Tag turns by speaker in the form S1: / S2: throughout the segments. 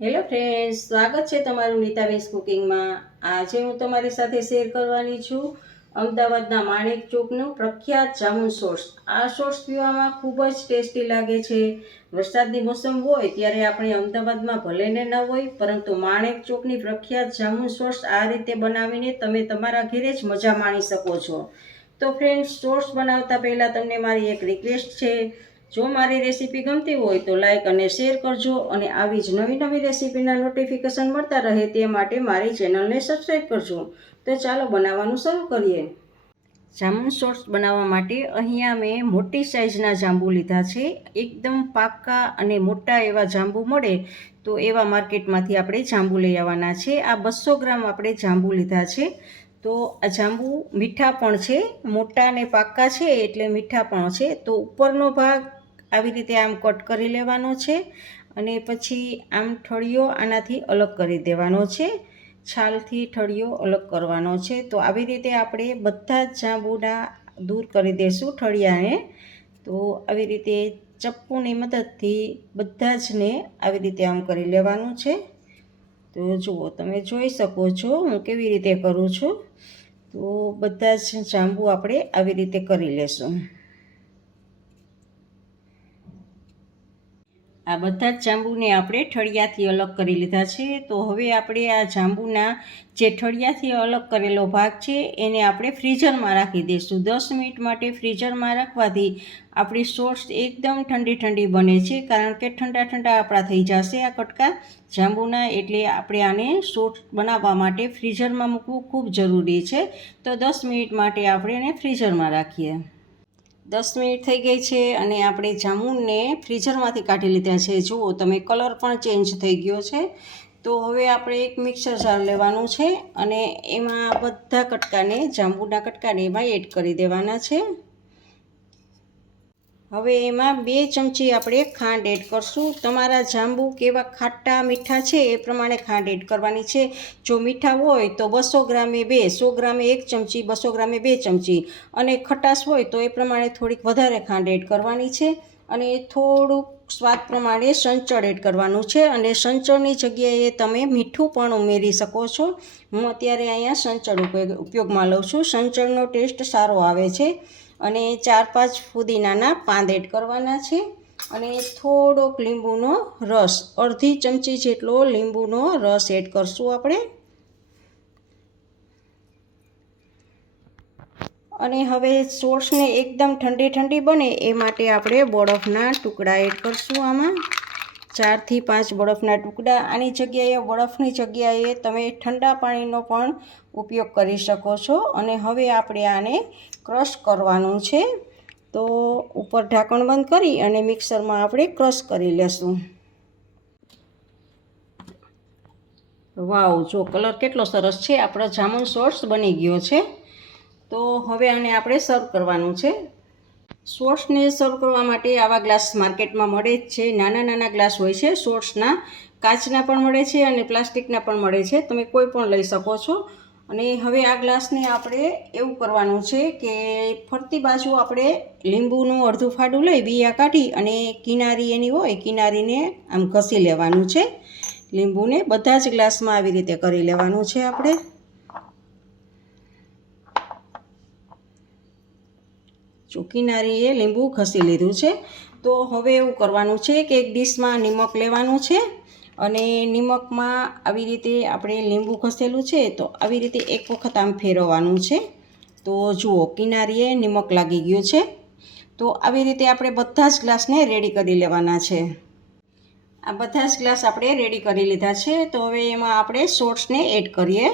S1: Hello friends સ્વાગત છે તમારું નીતાબેન્સ કુકિંગમાં. આજે હું તમારી સાથે શેર કરવાની છું અમદાવાદના માણેક ચોકનું પ્રખ્યાત જામુન સોસ આ સોસ પીવામાં ખૂબ જ ટેસ્ટી લાગે છે. વરસાદની મોસમ હોય ત્યારે આપણે અમદાવાદમાં ભલે ને ન હોય, પરંતુ માણેક ચોકની પ્રખ્યાત જામુન સોસ આ રીતે બનાવીને તમે તમારા ઘરે જ મજા માણી શકો છો. તો ફ્રેન્ડ્સ સોસ બનાવતા પહેલાં તમને મારી એક રિક્વેસ્ટ છે. જો મારી રેસીપી ગમતી હોય તો લાઇક અને શેર કરજો અને આવી જ નવી નવી રેસીપીના નોટિફિકેશન મળતા રહે તે માટે મારી ચેનલને સબસ્ક્રાઈબ કરજો. તો ચાલો બનાવવાનું શરૂ કરીએ. જામુન સોસ બનાવવા માટે અહીંયા મેં મોટી સાઇઝના જાંબુ લીધા છે. એકદમ પાકા અને મોટા એવા જાંબુ મળે તો એવા માર્કેટમાંથી આપણે જાંબુ લઈ આવવાના છે. આ બસો ગ્રામ આપણે જાંબુ લીધા છે. તો આ જાંબુ મીઠા પણ છે, મોટા અને પાકા છે એટલે મીઠા પણ છે. તો ઉપરનો ભાગ આવી રીતે આમ કટ કરી લેવાનો છે અને પછી આમ ઠળિયો આનાથી અલગ કરી દેવાનો છે. છાલથી ઠળિયો અલગ કરવાનો છે. તો આવી રીતે આપણે બધા જ જાંબુના દૂર કરી દઈશું ઠળિયાને. તો આવી રીતે ચપ્પુની મદદથી બધા જને આવી રીતે આમ કરી લેવાનું છે. તો જુઓ, તમે જોઈ શકો છો હું કેવી રીતે કરું છું. તો બધા જ જાંબુ આપણે આવી રીતે કરી લેશું. આ બધા જ જાંબુને આપણે ઠળિયાથી અલગ કરી લીધા છે. તો હવે આપણે આ જાંબુના જે ઠળિયાથી અલગ કરેલો ભાગ છે, એને આપણે ફ્રીઝરમાં રાખી દઈશું. દસ મિનિટ માટે ફ્રીઝરમાં રાખવાથી આપણી સોસ એકદમ ઠંડી ઠંડી બને છે, કારણ કે ઠંડા ઠંડા આપણા થઈ જશે આ કટકા. જાંબુના એટલે આપણે આને સોસ બનાવવા માટે ફ્રીઝરમાં મૂકવું ખૂબ જરૂરી છે. તો દસ મિનિટ માટે આપણે એને ફ્રીઝરમાં રાખીએ. દસ મિનિટ થઈ ગઈ છે અને આપણે જામુનને ફ્રીઝરમાંથી કાઢી લીધા છે. જુઓ, તમે કલર પણ ચેન્જ થઈ ગયો છે. તો હવે આપણે એક મિક્સર જાર લેવાનું છે અને એમાં બધા કટકાને, જાંબુના કટકાને એમાં એડ કરી દેવાના છે. હવે એમાં બે ચમચી આપણે ખાંડ એડ કરશું. તમારા જાંબુ કેવા ખાટા મીઠા છે એ પ્રમાણે ખાંડ એડ કરવાની છે. જો મીઠા હોય તો બસો ગ્રામે બે, સો ગ્રામે એક ચમચી, બસો ગ્રામે બે ચમચી. અને ખટાશ હોય તો એ પ્રમાણે થોડીક વધારે ખાંડ એડ કરવાની છે. અને થોડુંક સ્વાદ પ્રમાણે સંચળ એડ કરવાનું છે અને સંચળની જગ્યાએ તમે મીઠું પણ ઉમેરી શકો છો. હું અત્યારે અહીંયા સંચળ ઉપયોગમાં લઉં છું. સંચળનો ટેસ્ટ સારો આવે છે અને ચાર પાંચ ફુદીનાના પાંદ એડ કરવાના છે અને થોડોક લીંબુનો રસ, અડધી ચમચી જેટલો લીંબુનો રસ એડ કરશું આપણે. અને હવે સોસને એકદમ ઠંડી ઠંડી બને એ માટે આપણે બરફના ટુકડા એડ કરશું આમાં. ચારથી પાંચ બરફના ટુકડા. આની જગ્યાએ બરફની જગ્યાએ તમે ઠંડા પાણીનો પણ ઉપયોગ કરી શકો છો. અને હવે આપણે આને ક્રશ કરવાનું છે. તો ઉપર ઢાંકણ બંધ કરી અને મિક્સરમાં આપણે ક્રશ કરી લેશું. વાવ, જો કલર કેટલો સરસ છે. આપણો જામુન સોસ બની ગયો છે. તો હવે આને આપણે સર્વ કરવાનું છે. સોર્સને સર્વ કરવા માટે આવા ગ્લાસ માર્કેટમાં મળે જ છે. નાના નાના ગ્લાસ હોય છે. સોર્સના કાચના પણ મળે છે અને પ્લાસ્ટિકના પણ મળે છે. તમે કોઈ પણ લઈ શકો છો. અને હવે આ ગ્લાસને આપણે એવું કરવાનું છે કે ફરતી બાજુ આપણે લીંબુનું અડધું ફાડું લઈ, બિયા કાઢી અને કિનારી એની હોય, કિનારીને આમ ઘસી લેવાનું છે. લીંબુને બધા જ ગ્લાસમાં આવી રીતે કરી લેવાનું છે આપણે. ચોકીનારીએ લીંબુ ઘસી લીધું છે. તો હવે એવું કરવાનું છે કે એક ડીશમાં નિમક લેવાનું છે અને નિમકમાં આવી રીતે આપણે લીંબુ ઘસેલું છે તો આવી રીતે એક વખત આમ ફેરવવાનું છે. તો જુઓ, કિનારીએ નિમક લાગી ગયું છે. તો આવી રીતે આપણે બધા જ ગ્લાસને રેડી કરી લેવાના છે. આ બધા જ ગ્લાસ આપણે રેડી કરી લીધા છે. તો હવે એમાં આપણે સોટ્સને એડ કરીએ.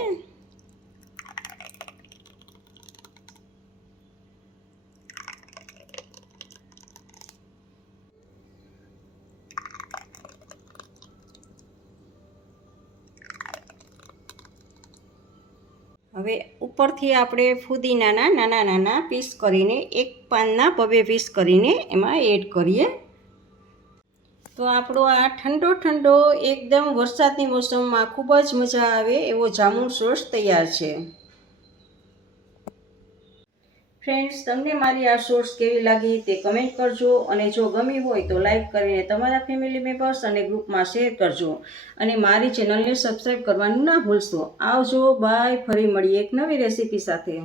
S1: હવે ઉપરથી આપણે ફુદીનાના નાના નાના પીસ કરીને એક પાનના બબે પીસ કરીને એમાં એડ કરીએ. તો આપણો આ ઠંડો ઠંડો એકદમ વરસાદની મોસમમાં ખૂબ જ મજા આવે એવો જામુન સોસ તૈયાર છે. ફ્રેન્ડ્સ તમને મારી આ શોર્ટ્સ કેવી લાગી તે કમેન્ટ કરજો અને જો ગમી હોય તો લાઇક કરીને તમારા ફેમિલી મેમ્બર્સ અને ગ્રુપમાં શેર કરજો. અને મારી ચેનલને સબસ્ક્રાઈબ કરવાનું ના ભૂલશો. આવજો બાય ફરી મળીએ એક નવી રેસીપી સાથે.